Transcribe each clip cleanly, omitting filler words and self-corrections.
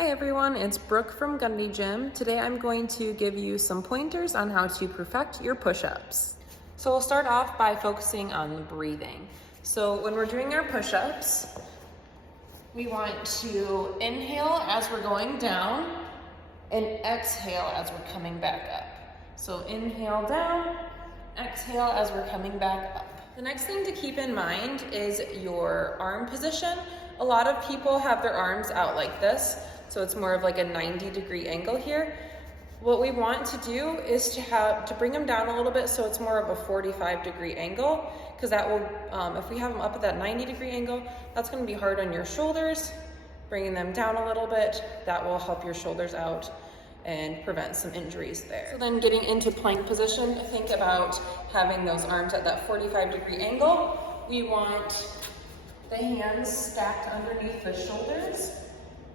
Hi everyone, it's Brooke from Gundy Gym. Today I'm going to give you some pointers on how to perfect your push-ups. So we'll start off by focusing on the breathing. So when we're doing our push-ups, we want to inhale as we're going down and exhale as we're coming back up. So inhale down, exhale as we're coming back up. The next thing to keep in mind is your arm position. A lot of people have their arms out like this, so it's more of like a 90-degree angle here. What we want to do is to bring them down a little bit so it's more of a 45-degree angle, because that will, if we have them up at that 90-degree angle, that's going to be hard on your shoulders. Bringing them down a little bit, that will help your shoulders out and prevent some injuries there. So then getting into plank position, think about having those arms at that 45-degree angle. We want the hands stacked underneath the shoulders.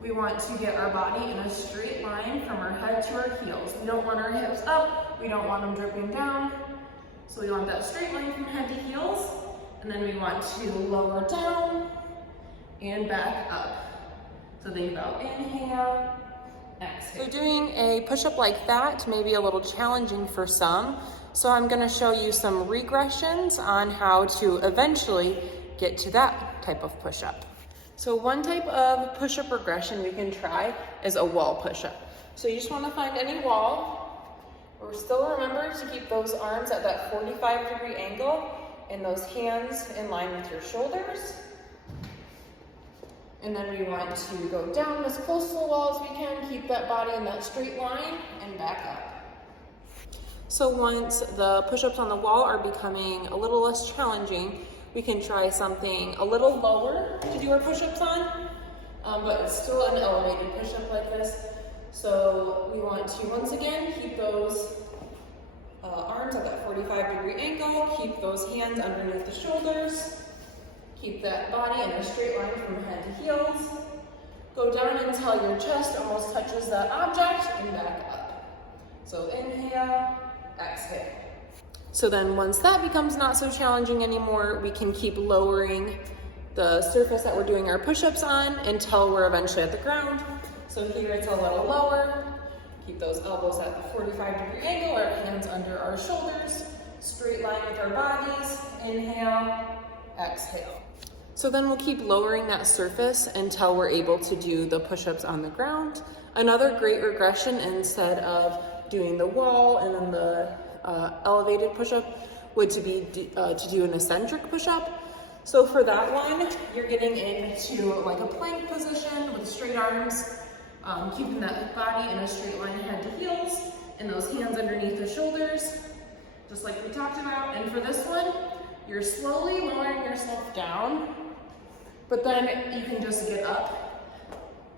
We want to get our body in a straight line from our head to our heels. We don't want our hips up, we don't want them dripping down. So we want that straight line from head to heels, and then we want to lower down and back up. So think about inhale, exhale. So doing a push-up like that may be a little challenging for some, so I'm gonna show you some regressions on how to eventually get to that type of push-up. So one type of push-up regression we can try is a wall push-up. So you just want to find any wall, or still remember to keep those arms at that 45-degree angle and those hands in line with your shoulders. And then we want to go down as close to the wall as we can, keep that body in that straight line, and back up. So once the push-ups on the wall are becoming a little less challenging, we can try something a little lower to do our push-ups on, but it's still an elevated push-up like this. So we want to, once again, keep those arms at that 45-degree angle, keep those hands underneath the shoulders, keep that body in a straight line from head to heels. Go down until your chest almost touches that object and back up. So inhale, exhale. So then once that becomes not so challenging anymore, we can keep lowering the surface that we're doing our push-ups on until we're eventually at the ground. So here it's a little lower. Keep those elbows at the 45-degree angle, our hands under our shoulders, straight line with our bodies. Inhale, exhale. So then we'll keep lowering that surface until we're able to do the push-ups on the ground. Another great regression, instead of doing the wall and then the elevated push-up, would to be to do an eccentric push-up. So for that one, you're getting into like a plank position with straight arms, keeping that body in a straight line head to heels, and those hands underneath the shoulders, just like we talked about. And for this one, you're slowly lowering yourself down, but then you can just get up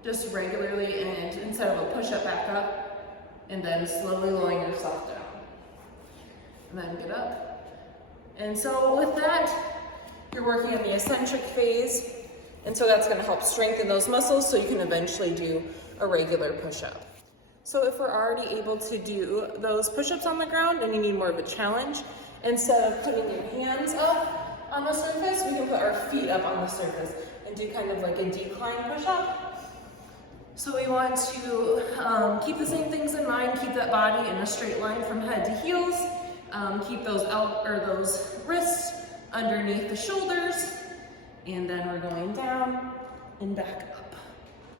just regularly, and instead of a push-up, back up, and then slowly lowering yourself down. And then get up. And so with that, you're working on the eccentric phase. And so that's gonna help strengthen those muscles so you can eventually do a regular push-up. So if we're already able to do those push-ups on the ground and you need more of a challenge, instead of putting your hands up on the surface, we can put our feet up on the surface and do kind of like a decline push-up. So we want to keep the same things in mind, keep that body in a straight line from head to heels. Keep those wrists underneath the shoulders, and then we're going down and back up.